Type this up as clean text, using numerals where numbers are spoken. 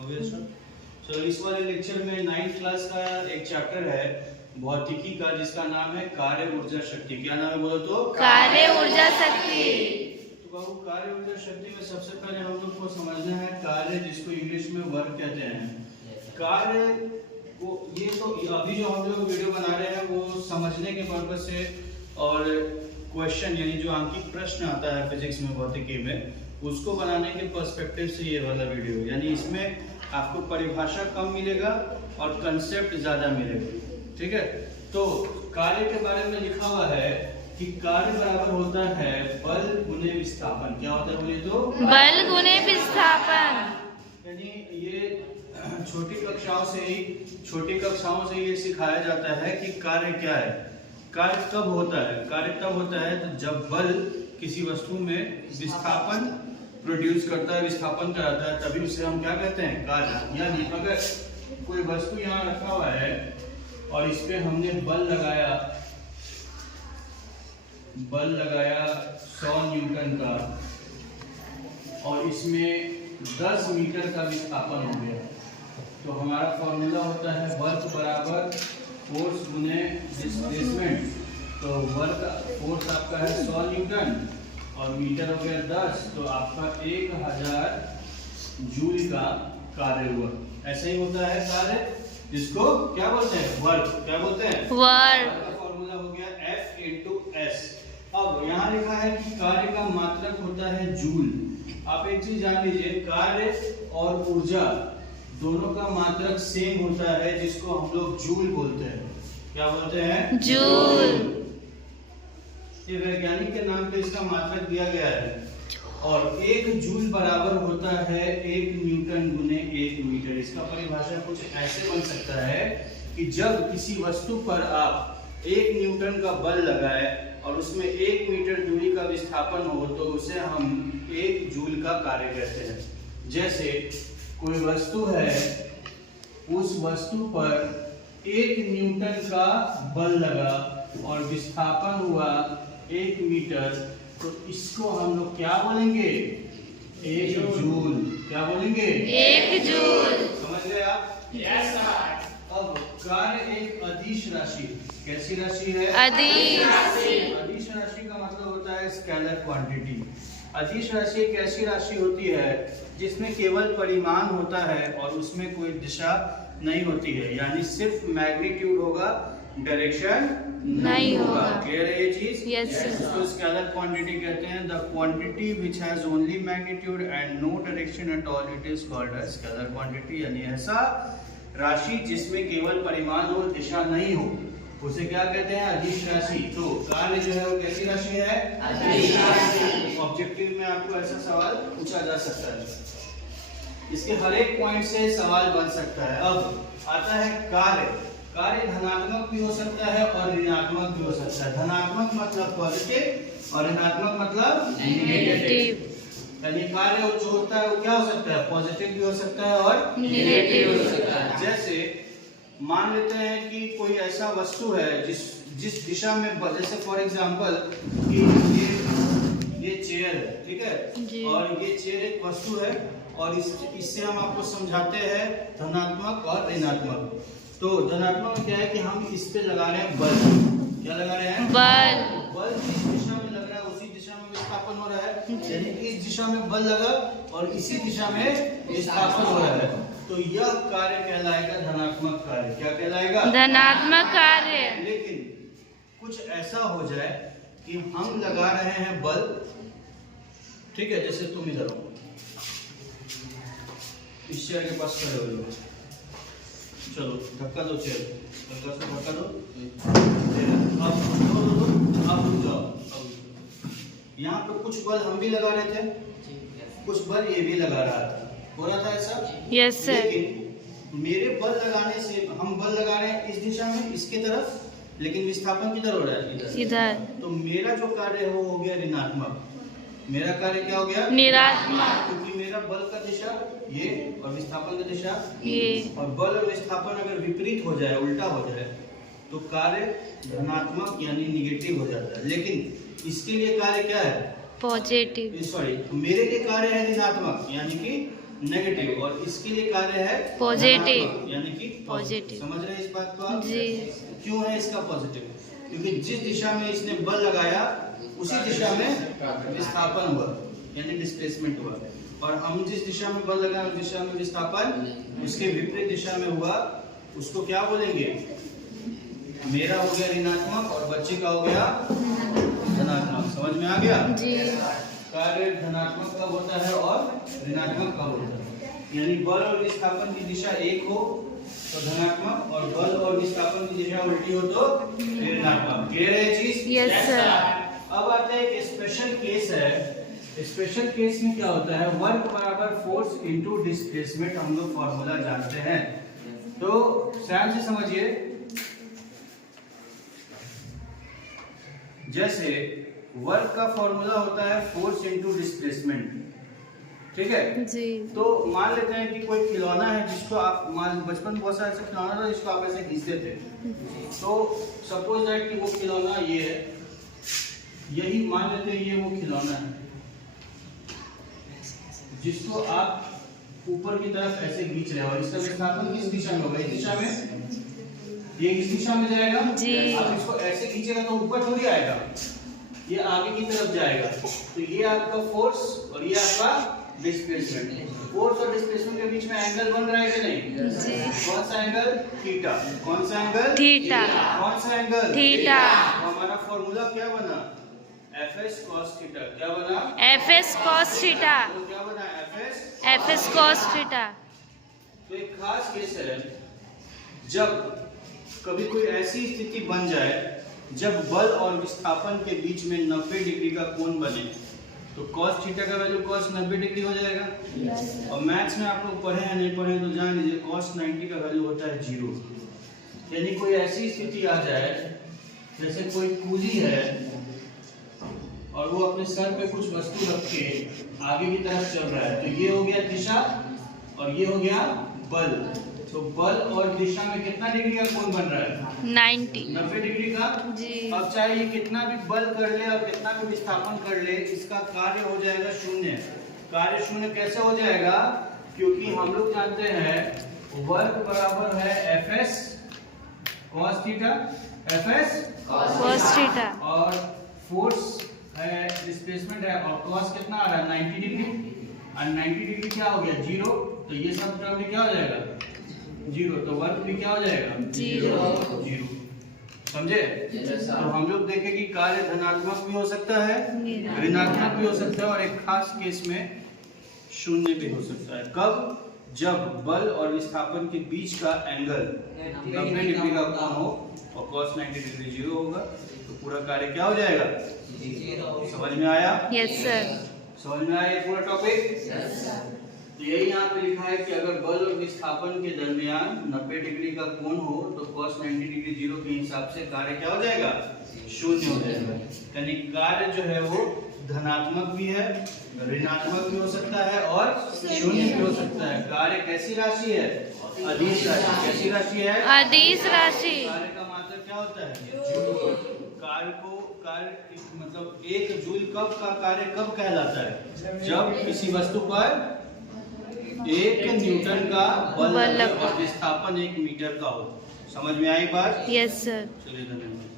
चलो इस वाले लेक्चर में 9th क्लास का एक चैप्टर है भौतिकी का, जिसका नाम है कार्य ऊर्जा शक्ति। क्या नाम है बोलो तो? कार्य ऊर्जा शक्ति। तो बाबू कार्य ऊर्जा शक्ति में सबसे पहले हम लोग को समझना है कार्य, जिसको इंग्लिश में वर्क कहते हैं। कार्य को ये तो अभी जो हम लोग वीडियो बना रहे हैं वो समझने के पर्पज से, और क्वेश्चन यानी जो अंकित प्रश्न आता है फिजिक्स में भौतिकी में, उसको बनाने के पर्सपेक्टिव से ये वाला वीडियो, यानी इसमें आपको परिभाषा कम मिलेगा और कंसेप्ट ज्यादा मिलेगा। ठीक है, तो कार्य के बारे में लिखा हुआ है कि कार्य बराबर होता है बल गुने विस्थापन। क्या होता है बोलिए तो? बल गुने विस्थापन। यानी ये छोटी कक्षाओं से ये सिखाया जाता है कि कार्य क्या है। कार्य कब होता है? कार्य तब होता है तो जब बल किसी वस्तु में विस्थापन प्रोड्यूस करता है, विस्थापन कराता है, तभी उसे हम क्या कहते हैं? कार्य। यानी अगर कोई वस्तु यहाँ रखा हुआ है और इस पे हमने बल लगाया 100 न्यूटन का, और इसमें 10 मीटर का विस्थापन हो गया, तो हमारा फॉर्मूला होता है वर्क बराबर फोर्स गुने डिस्प्लेसमेंट। तो वर्क फोर्स आपका है 100 न्यूटन और मीटर हो गया 10, तो आपका 1000 जूल का कार्य हुआ। ऐसे ही होता है कार्य, जिसको क्या बोलते हैं? वर्क। क्या बोलते हैं? वर्क का फॉर्मूला हो गया F into S। अब यहाँ लिखा है कि कार्य का मात्रक होता है जूल। आप एक चीज जान लीजिए, कार्य और ऊर्जा दोनों का मात्रक सेम होता है, जिसको हम लोग जूल बोलते हैं। क्या बोलते हैं? जूल। ये वैज्ञानिक के नाम पे इसका मात्रक दिया गया है, और 1 जूल बराबर होता है 1 न्यूटन गुने 1 मीटर। इसका परिभाषा कुछ ऐसे बन सकता है कि जब किसी वस्तु पर आप 1 न्यूटन का बल लगाए और उसमें 1 मीटर दूरी का विस्थापन हो, तो उसे हम 1 जूल का कार्य कहते हैं। जैसे कोई वस्तु है, उस वस्तु पर 1 न्यूटन का बल लगा और विस्थापन हुआ 1 मीटर, तो इसको हम लोग क्या बोलेंगे? 1 जूल। क्या बोलेंगे? 1 जूल। समझ गए आप? Yes sir. अब कार्य एक अदिश राशि। कैसी राशि है? अदिश राशि। अदिश राशि का मतलब होता है स्केलर क्वांटिटी। अदिश राशि एक ऐसी राशि होती है जिसमें केवल परिमाण होता है और उसमें कोई दिशा नहीं होती है, यानी सिर्फ मैग्नीट्यूड होगा, डायरेक्शन नहीं होगा। क्लियर है ये चीज? Yes sir. इसको स्केलर क्वांटिटी कहते हैं। The quantity which has only magnitude and no direction at all, it is called as scalar quantity. यानी ऐसा राशि जिसमें केवल परिमाण हो, दिशा नहीं हो, उसे क्या कहते हैं? अदिश राशि। तो कार्य जो है वो कैसी राशि है? अदिश राशि। ऑब्जेक्टिव में आपको ऐसा सवाल पूछा जा सकता है, इसके हर एक पॉइंट से सवाल बन सकता है। अब आता है कार्य। कार्य धनात्मक भी हो सकता है और ऋणात्मक भी हो सकता है। धनात्मक मतलब पॉजिटिव और ऋणात्मक मतलब नेगेटिव। यानी कार्य जो होता है वो क्या हो सकता है? पॉजिटिव भी हो सकता है और नेगेटिव भी हो सकता है। जैसे मान लेते हैं कि कोई ऐसा वस्तु है जिस दिशा में, जैसे फॉर एग्जांपल कि ये चेयर है, ठीक है, और ये चेयर एक वस्तु है, और इससे हम आपको समझाते हैं धनात्मक और ऋणात्मक। तो धनात्मक क्या है कि हम इस पे लगा रहे हैं बल। क्या लगा रहे हैं? बल। बल जिस दिशा में लग रहा है उसी दिशा में विस्थापन हो रहा है, यानी इस दिशा में बल लगा और इसी दिशा में विस्थापन हो रहा है, तो यह कार्य कहलाएगा धनात्मक कार्य। क्या कहलाएगा? धनात्मक कार्य। लेकिन कुछ ऐसा हो जाए कि हम लगा रहे हैं बल, ठीक है, जैसे तुम इधर हो, इस चेयर के पास खड़े हो, चलो धक्का दो, चेयर धक्का से धक्का दो, अब रुक जाओ। यहाँ पे कुछ बल हम भी लगा रहे थे, कुछ बल ये भी लगा रहा था, हो रहा था ऐसा? Yes sir. लेकिन मेरे बल लगाने से, हम बल लगा रहे हैं इस दिशा में, इसके तरफ, लेकिन विस्थापन किधर हो रहा है? इधर। तो मेरा जो कार्य है वो हो गया ऋणात्मक। मेरा कार्य क्या हो गया? ऋणात्मक, क्योंकि मेरा बल का दिशा ये और विस्थापन का दिशा ये, और बल और विस्थापन अगर विपरीत हो जाए, उल्टा हो जाए, तो कार्य धनात्मक यानी निगेटिव हो जाता है। लेकिन इसके लिए कार्य क्या है? पॉजिटिव। सॉरी, मेरे लिए कार्य है ऋणात्मक, यानी कि नेगेटिव, और इसके लिए कार्य है पॉजिटिव, यानी कि पॉजिटिव। समझ रहे हैं इस बात को आप? जी। क्यों है इसका पॉजिटिव? क्योंकि जिस दिशा में इसने बल लगाया उसी दिशा में विस्थापन हुआ, यानी डिस्प्लेसमेंट हुआ, और हम जिस दिशा में बल लगाए उस दिशा में विस्थापन उसके विपरीत दिशा में हुआ, उसको क्या बोलेंगे? मेरा हो गया ऋणात्मक और बच्चे का हो गया धनात्मक। समझ में आ गया? जी। कार्य धनात्मक कब होता है और ऋणात्मक कब होता है? यानी बल और विस्थापन की दिशा एक हो तो धनात्मक, और बल और विस्थापन की दिशा उल्टी हो तो ऋणात्मक। क्लियर है ये चीज? Yes sir. अब आता है एक स्पेशल केस है। स्पेशल केस में क्या होता है? वर्क बराबर फोर्स इनटू डिस्प्लेसमेंट, हम लोग फॉर्मूला जानते हैं, तो ध्यान से समझिए। जैसे वर्क का फॉर्मूला होता है फोर्स इनटू डिस्प्लेसमेंट, ठीक है जी। तो मान लेते हैं कि कोई खिलौना है जिसको आप बचपन में बहुत सारा ऐसा खिलौना था जिसको आप ऐसे घिसते थे, तो सपोज दैट कि वो खिलौना ये है, यही मान लेते हैं ये वो खिलौना है जिसको आप ऊपर की तरफ ऐसे खींच रहे हो, इसका विस्थापन किस दिशा में होगा? इस दिशा में, ये इस दिशा में जाएगा जी। आप इसको ऐसे खींचेगा तो ऊपर थोड़ी आएगा, ये आगे की तरफ जाएगा, तो ये आपका फोर्स और ये आपका डिस्प्लेसमेंट। फोर्स और डिस्प्लेसमेंट के बीच में एंगल बन रहा है कि नहीं? जी। कौन सा एंगल? थीटा। कौन सा एंगल? थीटा। कौन सा एंगल? थीटा। तो हमारा फॉर्मूला क्या बना? Fs cos theta. क्या बना? Fs cos theta. तो क्या बना? Fs cos theta. तो एक खास केस है जब कभी कोई ऐसी स्थिति बन जाए जब बल और विस्थापन के बीच में 90 डिग्री का कोण बने, तो cos थीटा का वैल्यू cos 90 डिग्री हो जाएगा। और मैथ्स में आप लोग पढ़े हैं नहीं पढ़े तो जान लीजिए cos 90 का वैल्यू होता है 0। यानी कोई ऐसी स्थिति आ जाए जैसे कोई कूली है और वो अपने सर पे कुछ वस्तु रख के आगे की तरफ चल रहा है, तो ये हो गया दिशा और ये हो गया बल। तो बल और दिशा में कितना डिग्री का कोण बन रहा है? 90 डिग्री का। जी। अब चाहे ये कितना भी बल कर ले और कितना भी विस्थापन कर ले, इसका कार्य हो जाएगा शून्य। कार्य शून्य कैसे हो जाएगा? क्योंकि हम लोग जानते हैं वर्क बराबर है Fs cos theta, Fs cos theta, और फोर्स है, डिस्प्लेसमेंट है, और cos कितना आ रहा है? 90 डिग्री, और 90 डिग्री क्या हो गया? 0। तो ये सब टर्म भी क्या हो जाएगा? 0। तो वर्क भी क्या हो जाएगा? 0। समझे? तो हम लोग देखें कि कार्य धनात्मक भी हो सकता है, ऋणात्मक भी हो सकता है, और एक खास केस में शून्य भी हो सकता है। कब? जब बल और विस्थापन के बीच का एंगल 90 डिग्री का कोण हो और cos 90 डिग्री 0 होगा, तो पूरा कार्य क्या हो जाएगा? समझ में आया? Yes sir. समझ में आया ये पूरा टॉपिक? तो यही यहाँ पे लिखा है कि अगर बल और विस्थापन के दरमियान 90 डिग्री का कोण हो तो cos 90 डिग्री 0 के हिसाब से कार्य क्या हो जाएगा? शून्य हो जाएगा। यानी कार्य जो है वो धनात्मक भी है, ऋणात्मक भी हो सकता है और शून्य भी हो सकता है। कार्य कैसी राशि है? अदिश राशि। कैसी राशि है? अदिश राशि। कार्य का मात्रक क्या होता है? कार्य मतलब एक जूल कब का कार्य कब कहलाता है? जब किसी वस्तु पर 1 न्यूटन का बल और विस्थापन 1 मीटर का हो। समझ में आई बात? Yes sir. चलिए धन्यवाद।